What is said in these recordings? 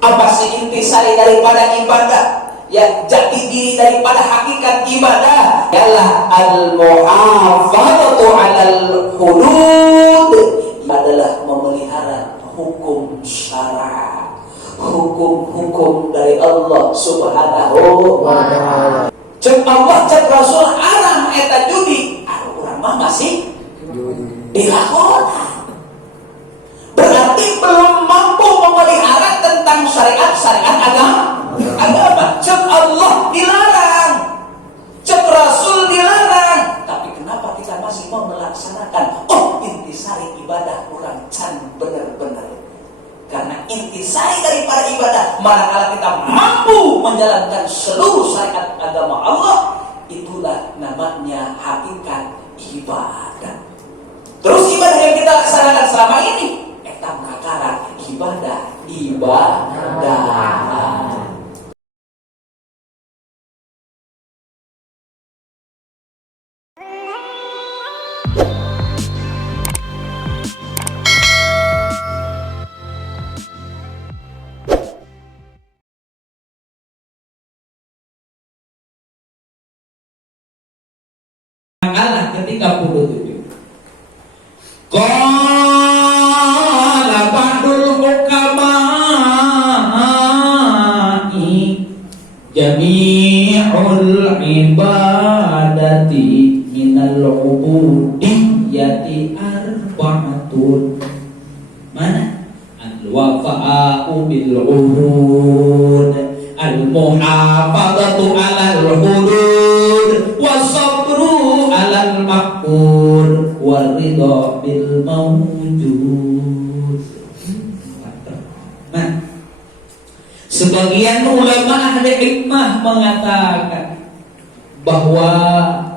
Apa sih intisari daripada ibadah? Ya, jati diri daripada hakikat ibadah ialah al-muhafadzatu 'alal hudud, adalah memelihara hukum syara, hukum-hukum dari Allah Subhanahu wa ta'ala. Cek Allah, cek Rasul haram eta judi, urang mah masih dilakonan. Berarti belum mampu memelihara tentang syariat-syariat agama. Cek Allah dilarang, cek Rasul dilarang, tapi kenapa kita masih mau melaksanakan? Oh, intisari ibadah kurang can bener-bener. Karena intisari daripada ibadah, manakala kita mampu menjalankan seluruh syariat agama Allah, itulah namanya hakikat ibadah. Terus ibadah yang kita laksanakan selama ini, eta perkara ibadah. Makalah ke-37. Qala ba'dul hukama'i jami'ul ibadati minal ubudiyyati arba'atun. Mana? Al-wafa'u bil uhud, al-muhafadzatu 'alal hudud, was-sabru 'alal maqdur, war-ridha bil mawjud. Nah, sebagian ulama ahli hikmah mengatakan bahwa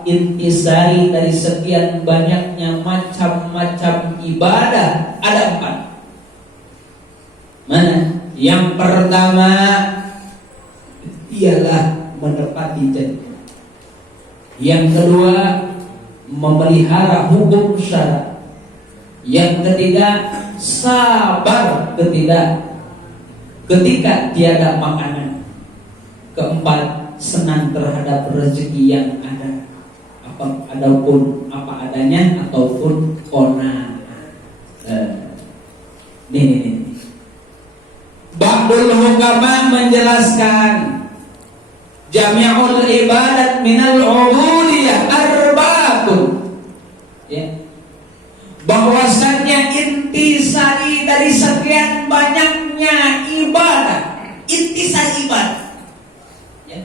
intisari dari sekian banyaknya macam-macam ibadah ada 4. Mana? Yang pertama ialah menepati janji. Yang kedua, memelihara hukum syara. Yang ketiga, sabar ketika tiada makanan. Keempat, senang terhadap rezeki yang ada, adapun apa adanya ataupun qanaah. Nih. Ba'dul hukama menjelaskan jami'ul ibadat minal ubudiyah arba'atun, ya, bahwasannya intisari dari sekian banyaknya ibadah, intisari ibadah, ya,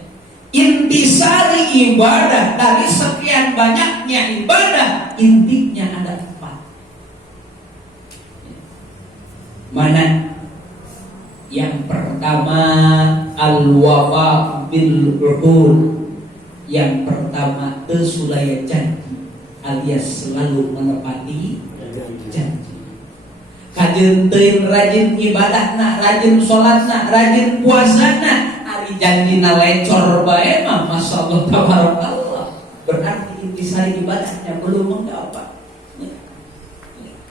intisari ibadah dari sekian banyaknya ibadah, intinya ada 4. Mana? Yang pertama al-wafa bil uhud. Yang pertama sulaya janji, alias selalu menepati janji. Kajeun teu rajin ibadahna, rajin salatna, rajin puasana, ari janjina lecor bae mah masyaallah tabarakallah. Berarti intisari ibadahnya belum menggapai.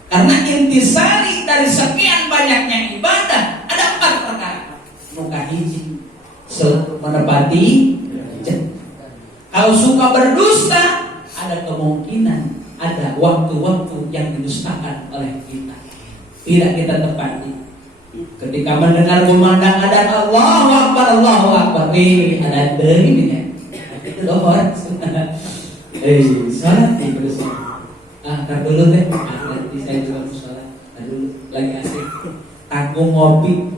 Karena intisari dari sekian banyaknya ibadah ada 4 perkara. Nuka hiji menepati janji. Kalau suka berdusta, ada kemungkinan ada waktu-waktu yang didustakan oleh kita, tidak kita tepati. Ketika mendengar kumandang adzan Allahu Akbar, Allahu Akbar, ada deui nya. Itu doa. Salat di bersama. Tar dulu teh, nanti saya juga sholat. Tar dulu, lagi asik. Tanggung ngopi.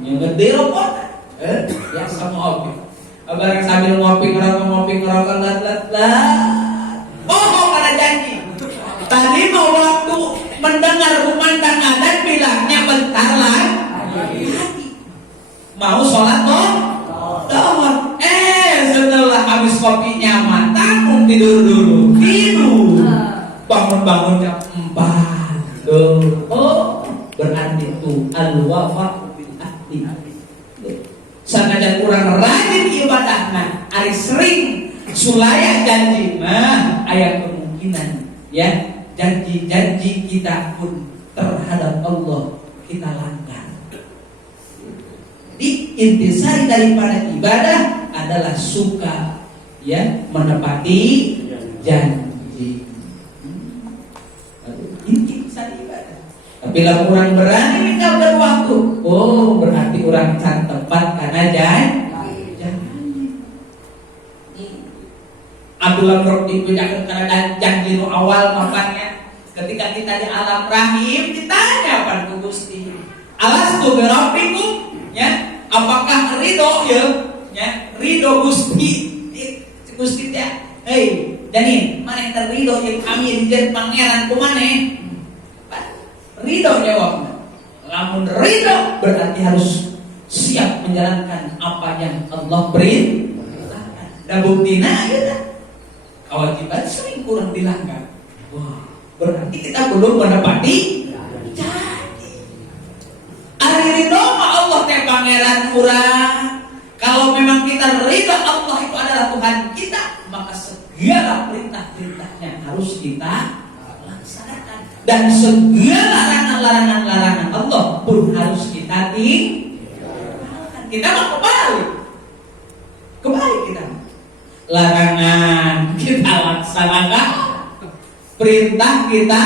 Yang gede rokok. Ya sama ngopi. Bareng sambil ngopi ngerokok lat. Bohong ada janji. Tadi mau waktu mendengar kumandang adzan bilangnya bentar lagi. Mau sholat toh? Setelah habis kopinya matang, tidur dulu. Bangun jam 4. Berarti itu al-wafa bil ahdi. Sanajan kurang rajin ibadahna, ari sering sulaya janji mah aya kemungkinan, ya, janji-janji kita pun terhadap Allah kita langgar. intisari daripada ibadah adalah suka ya menepati janji. Intisari ibadah. Tapi kalau orang berani meninggalkan waktu, oh berarti orang can tepat karena janji. Abdullah bin Mas'ud karena janji nu awal makannya ketika kita di alam rahim ditanya apa ku Gusti. Alastu bi rabbikum ya apakah ridho ya ridho Gusti teh hei Janin mana yang ridho yang kami dijadikan pangeran ku maneh ridho jawabnya lamun ridho berarti harus siap menjalankan apa yang Allah perintahkan dan buktinya ya kewajiban sering kurang dilanggar. Wah, berarti kita belum menepati janji. Ari ridho mah Allah teh pangeran urang. Kalau memang kita ridho Allah itu adalah Tuhan kita, maka segala perintah-perintahnya harus kita laksanakan dan segala larangan-larangan Allah pun harus kita tinggalkan. Kita mah kembali kita. Larangan kita laksanakan, perintah kita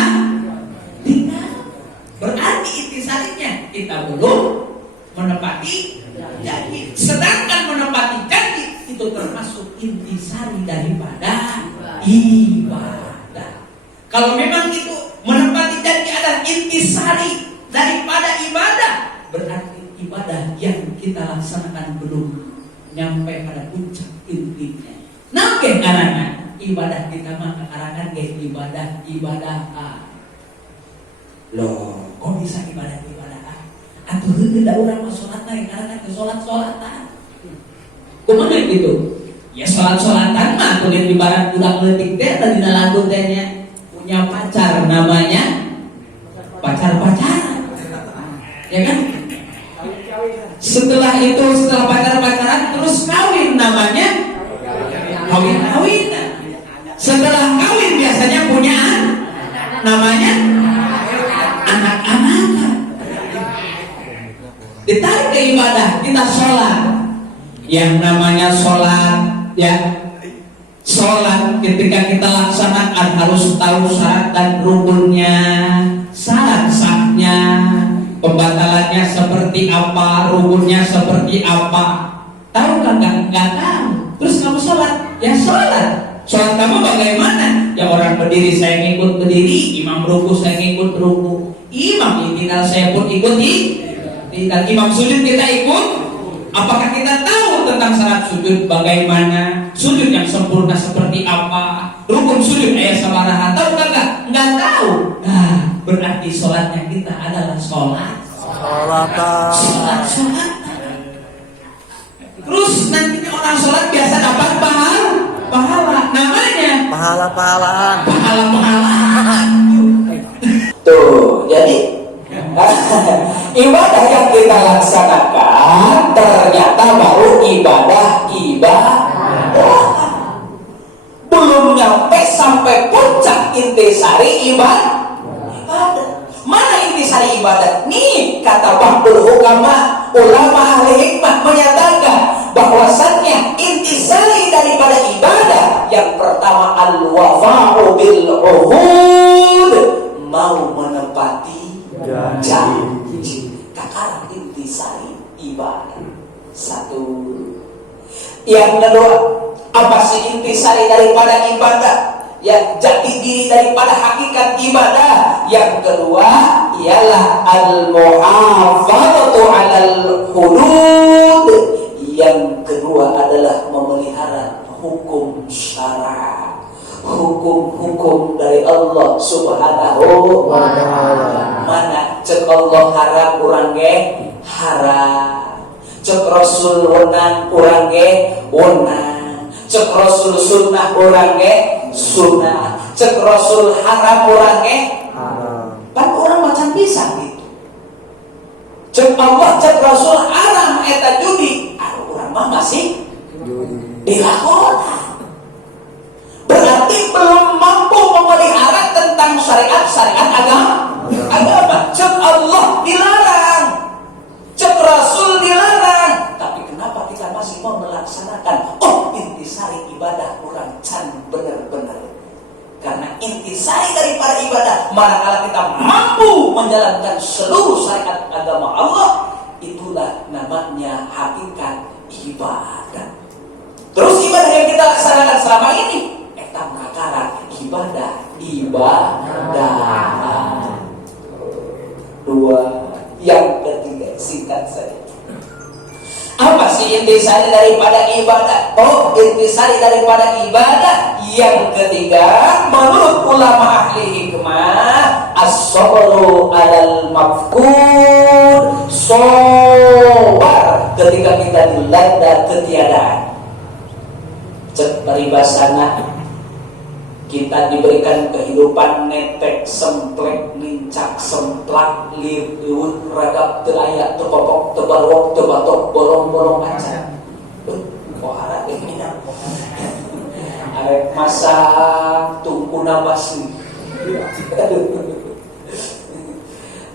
tinggal. Berarti intisarinya kita belum menepati janji. Sedangkan menepati janji itu termasuk intisari daripada ibadah. Kalau memang itu menepati janji adalah intisari daripada ibadah, berarti ibadah yang kita laksanakan belum nyampe pada puncak intinya. Nangke karangan ibadah kita mah karangan ge ibadah. Loh, kok bisa ibadah? Atuh heuh da urang mah salat teh karangan ke salat-salatan. Kumaha gitu? Ya salat-salatan mah kulit ibarat budak leutik teh tadi lagu teh nya punya pacar namanya pacar-pacaran. Ya kan? Setelah pacar-pacaran terus kawin namanya kawin. Setelah kawin biasanya punya namanya anak-anak. Ditarik ke ibadah, kita sholat. Yang namanya sholat, ya sholat ketika kita laksanakan harus tahu syarat dan rukunnya, syarat sahnya, pembatalannya seperti apa, rukunnya seperti apa. Tahu kan? Nggak tahu. Terus kamu sholat, ya sholat. Sholat kamu bagaimana? Ya orang berdiri saya ngikut berdiri, imam ruku saya ngikut ruku, imam itikal saya pun ikut itikal, imam sujud kita ikut. Apakah kita tahu tentang syarat sujud bagaimana? Sujud yang sempurna seperti apa? Rukun sujud ayat sabaraha tahu nggak? Nggak tahu. Nah, berarti sholatnya kita adalah sholat. Terus nantinya orang sholat biasa dapat pahala. Namanya pahala-pahalaan. Tuh, jadi ibadah yang kita laksanakan ternyata baru ibadah. Belum nyampe sampai puncak intisari ibadah. Mana intisari ibadah? Nih kata ba'dul ulama ahli hikmah menyatakan bahwasannya intisari daripada ibadah yang pertama al-wafa'u bil uhud, mau menepati janji. Kakak intisari ibadah. Satu. Yang kedua, apa sih intisari daripada ibadah? Ya, jati diri daripada hakikat ibadah. Yang kedua ialah al-muhafadzatu 'alal hudud. Yang kedua adalah memelihara hukum syara, hukum-hukum dari Allah Subhanahu wa ta'ala. Mana cek Allah haram urang ge haram, cek Rasul wenang urang ge wenang, cek Rasul sunnah urang ge sunnah, cek Rasul haram urang ge haram. Pan orang macam bisa gitu. Cek Allah cek Rasul haram eta judi, urang mah masih dilakukan. Berarti belum mampu memelihara tentang syariat agama. Cek Allah dilarang, cek Rasul dilarang, manakala kita mampu menjalankan seluruh syariat agama Allah, itulah namanya hakikat ibadah. Terus ibadah yang kita laksanakan selama ini, eta kakara ibadah. Dua, yang ketiga singkat saja. Apa sih intisari daripada ibadah? Oh, intisari daripada ibadah yang ketiga, menurut ulama ahli hikmah, as-sabru 'alal mafqud, sabar ketika kita dilanda ketiadaan. Cek paribasana, kita diberikan kehidupan netek, semplek, nincak, semplak, liut, ragap, teraya, tepopok, tebarwok, tebatok, borong-borong aja. Kok harap ini ya? Arek masak, tungku nabasi.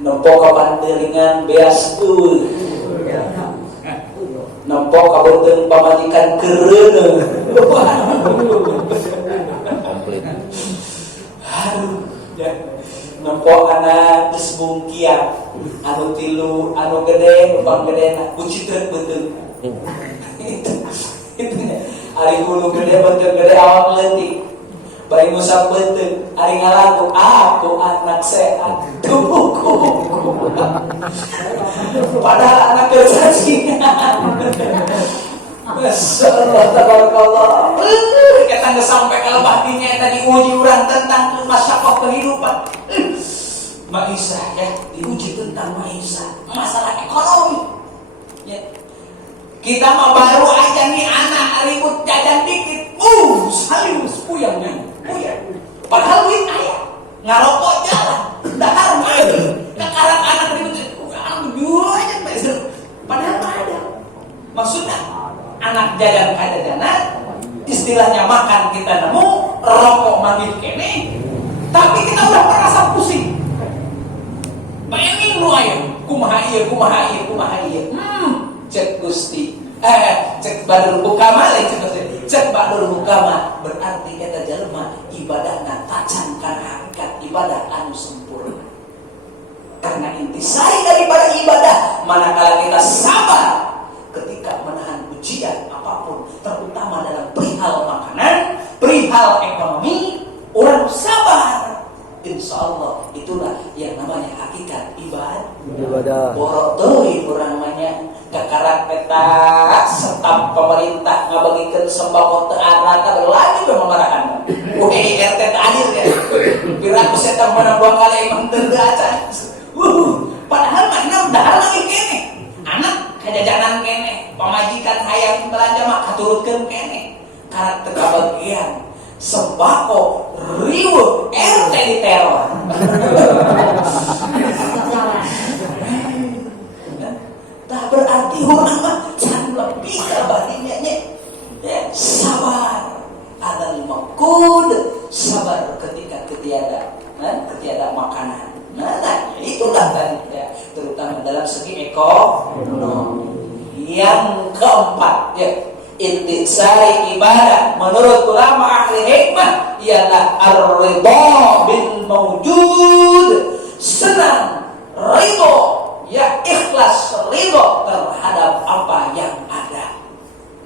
Nempok kapan deringan, beas tuh. Nempok kabutin pamajikan kerene. Aduh, ya. Nempok anak disbungkian, anu tilu, anu gede, upang gede, kucitret betul. Itu, hari hulu gede, betul gede, awak letik. Bari ngusap betul, hari ngalaku, aku anak sehat, tubuhku. Padahal anak kerjajian. Masyaallah, tabarakallah. Kita nggak sampai kalau bahtinya tadi uji orang tentang masyarakat kehidupan. Maisha ya, diuji tentang maisha, masalah ekonomi. Ya. Kita mah baru aja nih anak ribut jajan dikit, serius puyangnya, puyang. Padahal duit ayah, ngarokok jalan, dahar mati, kekarang anak ribut, anak berdua aja padahal ada. Maksudnya anak jajan kajajanan, istilahnya makan kita nemu, rokok mandi kene, tapi kita udah merasa pusing. Bayangin lu ayo, kumaha iya. Cek Gusti, cek Badur Bukama, cek Badur Bukama, berarti kita jelema ibadahna tacan karena hakikat ibadah anu sempurna. Karena intisari daripada ibadah, manakala kita sabar ketika menahan ujian apapun, terutama dalam perihal makanan, perihal ekonomi, orang sabar. Insya Allah itulah yang namanya hakikat ibadah. Borotoi orang namanya kekarak peta setap pemerintah ngabagikan sembako tearata lagi pemamarahan. RT hadir ya. Piraku setap mana 2 kali emang terdaca. Padahal mana udah lagi kene. Anak kajajanan kene, pamajikan hayang belanja mah katurutkeun kene. Karakter kabagian sembako riweuh RT di teror. Tak berarti orang mah can lebih kabadinya ya. Sabar alal maqud, sabar ketika ketiada makanan. Nah, itulah tadi ya, terutama dalam segi ekonomi. Yang keempat ya, intisari ibadah menurut ulama ahli hikmah ialah ar-ridha bil mawjud, senang ridho ya, ikhlas ridho terhadap apa yang ada.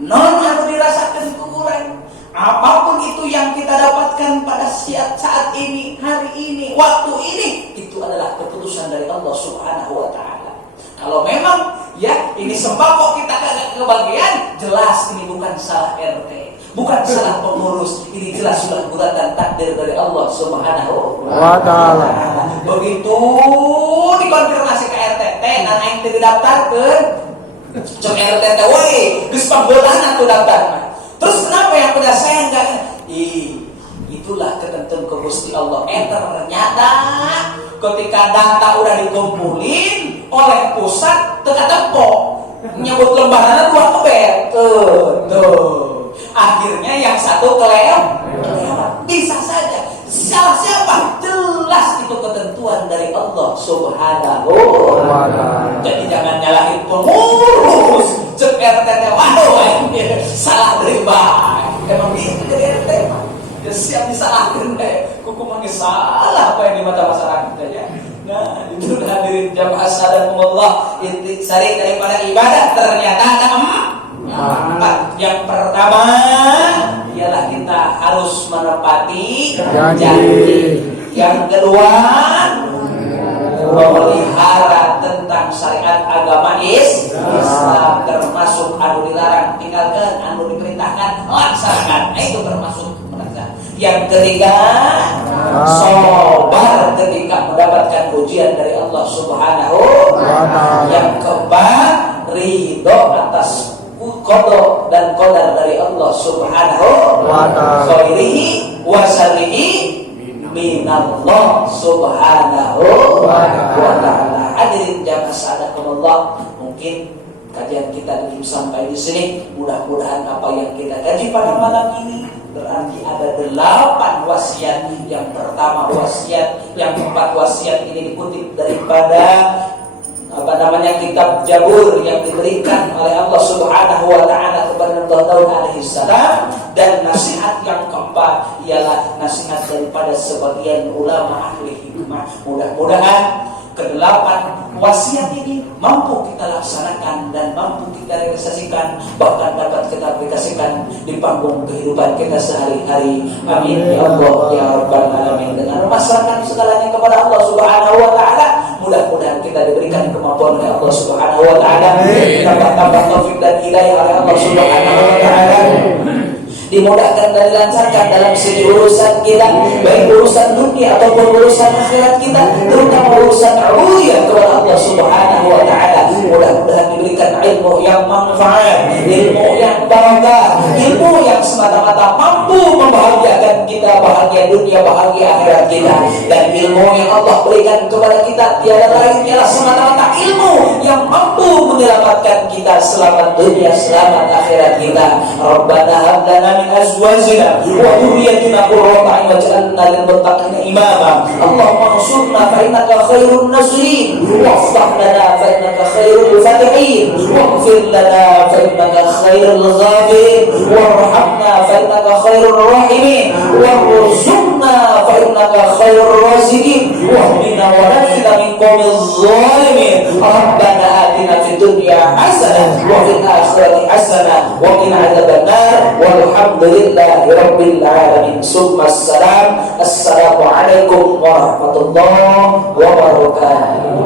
Non harus dirasakan kuburan. Apapun itu yang kita dapatkan pada saat ini, hari ini, waktu ini, itu adalah keputusan dari Allah Subhanahu wa taala. Kalau memang ya ini sembako kita kagak kebagian, jelas ini bukan salah RT, bukan salah pengurus, ini jelas sudah bulatan takdir dari Allah Subhanahu wa taala. Begitu dikonfirmasi ke RT, dan aing teu didaftarkeun, cek RT teh we geus panggolan atuh daftar. Terus kenapa yang pada saya enggak? Itulah ketentuan ke Gusti Allah. Ternyata ketika data udah dikumpulin oleh pusat teka tepok nyebut lembaran 2 kebet tuh. Akhirnya yang satu kelewat. Bisa saja. Salah siapa? Jelas itu ketentuan dari Allah Subhanahu wa taala. Jadi jangan nyalahin pengurus. Cek RT waduh salah riba. Emang gitu jadi RT mah. Dia siap disalahkan deh. Kuku mah salah apa yang di mata masyarakat ya. Nah, itu hadirin jamaah sadaqallah, intisari daripada ibadah ternyata ada empat. Yang pertama ialah kita harus menepati janji. Yang kedua, memelihara tentang syariat agama Islam, termasuk anu dilarang tinggalkan, anu diperintahkan laksanakan. Itu termasuk melaksanakan. Yang ketiga, sabar ketika mendapatkan ujian dari Allah Subhanahu wa Ta'ala. Yang keempat, ridho atas qada dan qadar dari Allah Subhanahu wa Ta'ala, khairihi wa syarrihi minallah Subhanahu wa Ta'ala. Hadirin jamaah sadaqallah, mungkin kajian kita belum sampai di sini. Mudah-mudahan apa yang kita kaji pada malam ini berarti ada 8 wasiat. Yang pertama wasiat, yang 4 wasiat ini dikutip daripada kitab Jabur yang diberikan oleh Allah Subhanahu wa Ta'ala kepada Nabi Daud alaihi salam. Dan nasihat yang keempat ialah nasihat daripada sebagian ulama ahli hikmah. Mudah-mudahan kedelapan wasiat ini mampu kita laksanakan dan mampu kita realisasikan, bahkan dapat kita aplikasikan di panggung kehidupan kita sehari-hari. Amin ya Allah ya Rabbal Alamin. Dengan memasrahkan segalanya kepada Allah Subhanahu wa Ta'ala, mudah-mudahan kita diberikan kemampuan oleh Allah Subhanahu wa Ta'ala, tambah taufik dan hidayah oleh Allah Subhanahu wa Ta'ala, dimudahkan dan dilancarkan dalam segi urusan kita, baik urusan dunia ataupun urusan akhirat kita, terutama urusan ubudiyah kepada Allah Subhanahu wa Ta'ala. Mudah-mudahan diberikan ilmu yang manfaat, ilmu yang barakah, ilmu yang semata-mata mampu membahagiakan kita, bahagia dunia, bahagia akhirat kita. Dan ilmu yang Allah berikan kepada kita tiada lain ialah semata-mata ilmu yang mampu menyelamatkan kita selamat dunia, selamat akhirat kita. Rabbana hab lana min azwajina wa dhurriyyatina qurrata a'yun waj'alna lil muttaqina imama. Allahumma ansurna fa innaka khairun nasirin, wafdah lana fa innaka khairul fatihin, waghfir lana fa innaka khairul ghafirin, warhamna fa innaka khairur rahimin, warzuqna fa innaka khairur raziqin, wahdina wa najina min qawmiz zalimin. Rabbana atina fid dunya hasanah wa fil akhirati hasanah wa qina adzabannar. Walhamdulillahi rabbil alamin. Summa assalam. Assalamualaikum warahmatullahi wabarakatuh.